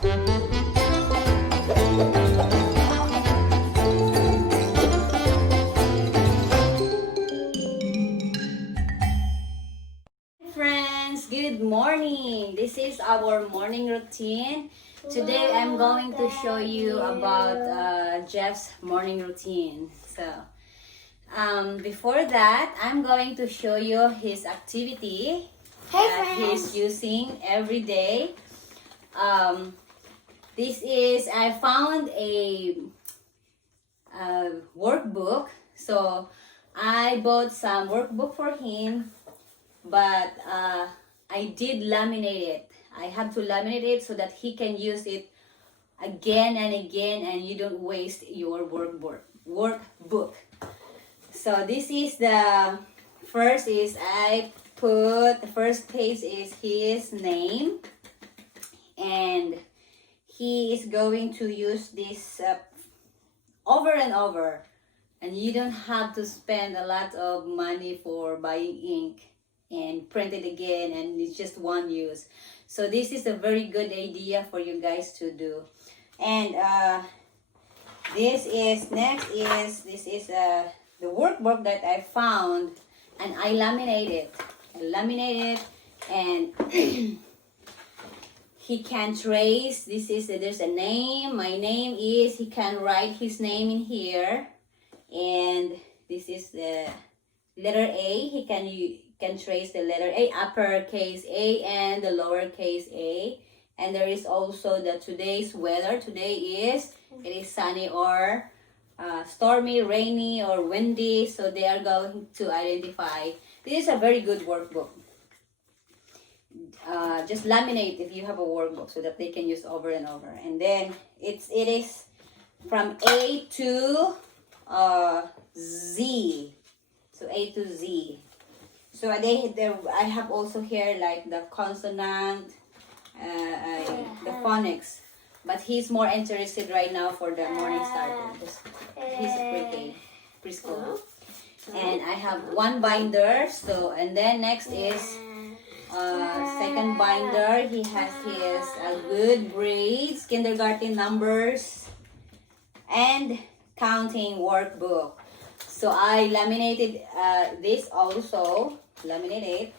Friends, good morning. This is our morning routine. Today I'm going to show you about Jeff's morning routine. So before that, I'm going to show you his activity that he's using every day. This is, I found a workbook. So I bought some workbook for him, but I did laminate it. I have to laminate it so that he can use it again and again, and you don't waste your workbook. So this is the first is I put the first page is his name, and he is going to use this over and over, and you don't have to spend a lot of money for buying ink and print it again, and it's just one use. So this is a very good idea for you guys to do. And this is the workbook that I found, and I laminated and he can trace. There's a name. My name is, he can write his name in here, and this is the letter A. He can trace the letter A, uppercase A and the lowercase a. And there is also the today's weather. Today is, it is sunny or stormy, rainy, or windy. So they are going to identify. This is a very good workbook. Just laminate if you have a workbook so that they can use over and over. And then it is from A to Z. So A to Z. So I have also here like the consonant, the phonics. But he's more interested right now for the morning starter. He's a preschool. And I have one binder. So, and then next is second binder. He has his good grades, kindergarten numbers, and counting workbook. So I laminated this also. Laminate it.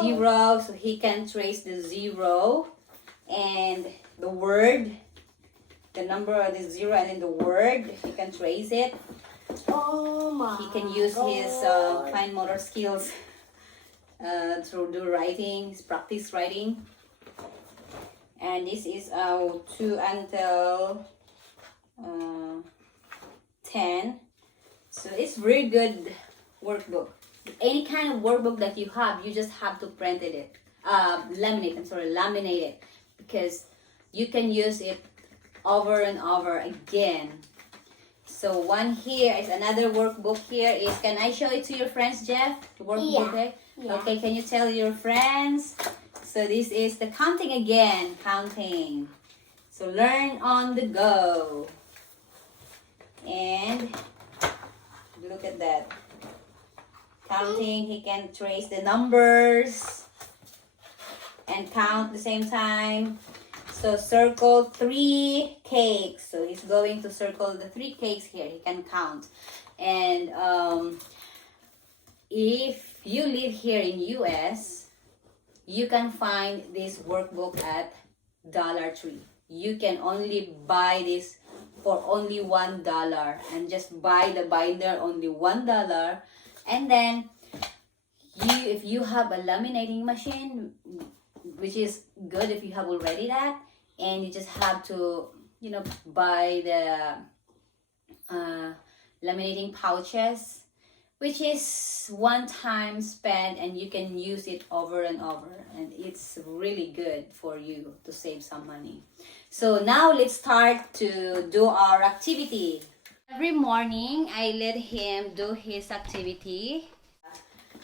Zero, so he can trace the zero and the word, the number of the zero, and then the word. He can trace it. Oh my! He can use his fine motor skills through do writing, practice writing. And this is 2 until 10. So it's very good workbook. Any kind of workbook that you have, you just have to print it, laminate it, because you can use it over and over again. So one here is another workbook. Here is, can I show it to your friends, Jeff? The workbook, yeah. Yeah. Okay, can you tell your friends? So this is the counting again, counting. So learn on the go. And look at that. Counting, he can trace the numbers and count at the same time. So circle 3 cakes. So he's going to circle the 3 cakes here. He can count. And if you live here in US, you can find this workbook at Dollar Tree. You can only buy this for only $1, and just buy the binder only $1. And then if you have a laminating machine, which is good if you have already that, and you just have to, buy the laminating pouches, which is one time spent, and you can use it over and over, and it's really good for you to save some money. So now let's start to do our activity. Every morning, I let him do his activity.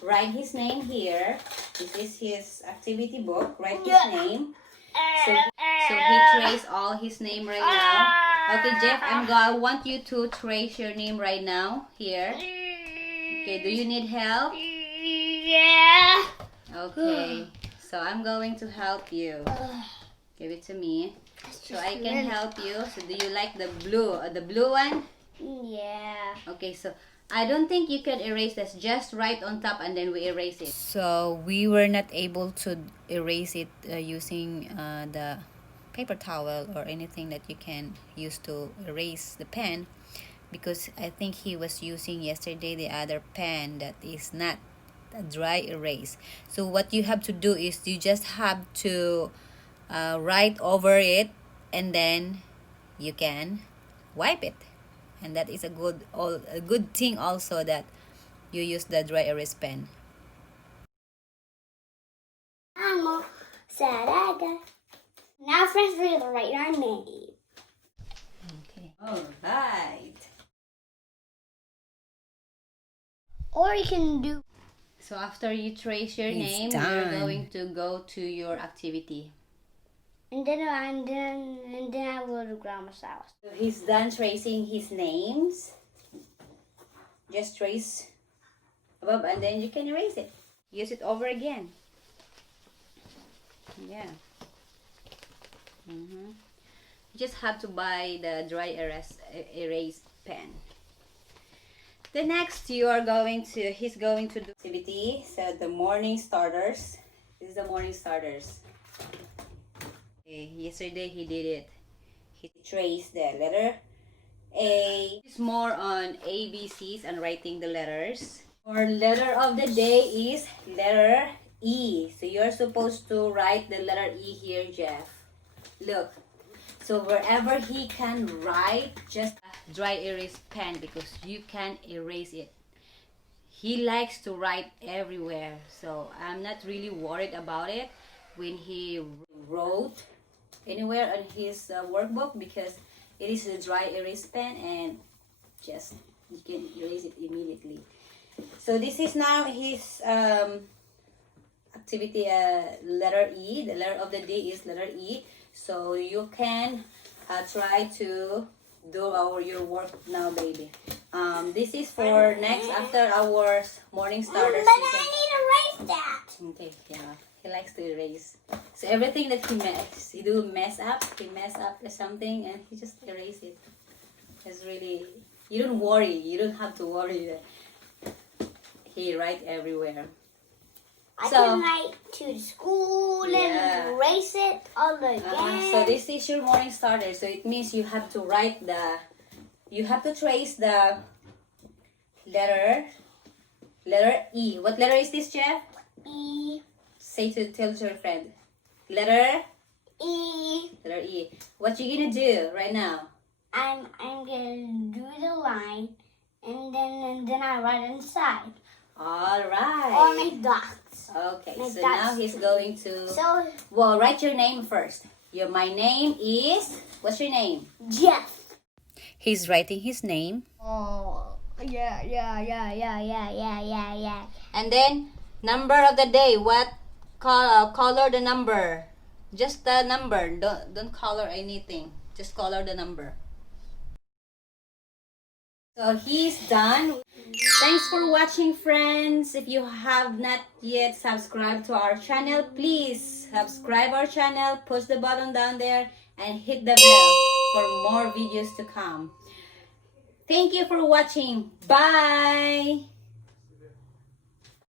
Write his name here. This is his activity book. Write his name. So he traced all his name right now. Okay, Jeff, I want you to trace your name right now here. Okay, do you need help? Yeah. Okay, so I'm going to help you. Give it to me. That's So just I can really help you. So do you like the blue one? Yeah. Okay, so I don't think you can erase this. Just right on top and then we erase it. So we were not able to erase it using the paper towel or anything that you can use to erase the pen, because I think he was using yesterday the other pen that is not a dry erase. So what you have to do is you just have to write over it, and then you can wipe it. And that is a good thing also that you use the dry erase pen. Amo Saraga. Now, friends, we're gonna write our name. Okay. All right. Or you can do. So after you trace your It's name, done. you're going to go to your activity. And then I will go to Grandma's house. So he's done tracing his names. Just trace above and then you can erase it. Use it over again. Yeah. You just have to buy the dry erase pen. The next he's going to do activity. So the morning starters. This is the morning starters. Okay, yesterday he did it. He traced the letter A. It's more on ABCs and writing the letters. Our letter of the day is letter E. So you're supposed to write the letter E here, Jeff. Look. So wherever he can write, just dry erase pen because you can erase it. He likes to write everywhere. So I'm not really worried about it when he wrote anywhere on his workbook, because it is a dry erase pen and just you can erase it immediately. So this is now his activity letter E. The letter of the day is letter E. So you can try to do your work now, baby. This is for next after our morning starters. But I need to erase that. Okay, yeah. He likes to erase. So everything that he mess up or something, and he just erase it. It's really, you don't worry. You don't have to worry that he write everywhere. I can write to school Yeah. and erase it all again. So this is your morning starter. So it means you have to you have to trace the letter E. What letter is this, Jeff? E. Tell your friend. Letter E. Letter E. What you gonna do right now? I'm gonna do the line and then I write inside. All Or right. make dots. Okay. Make So dots. now he's going to. So Well, write your name first. My name is. What's your name? Jeff. He's writing his name. Oh yeah. And then number of the day. What color the number? Just the number. Don't color anything. Just color the number. So he's done. Thanks for watching, friends. If you have not yet subscribed to our channel, please subscribe our channel, push the button down there, and hit the bell for more videos to come. Thank you for watching. Bye.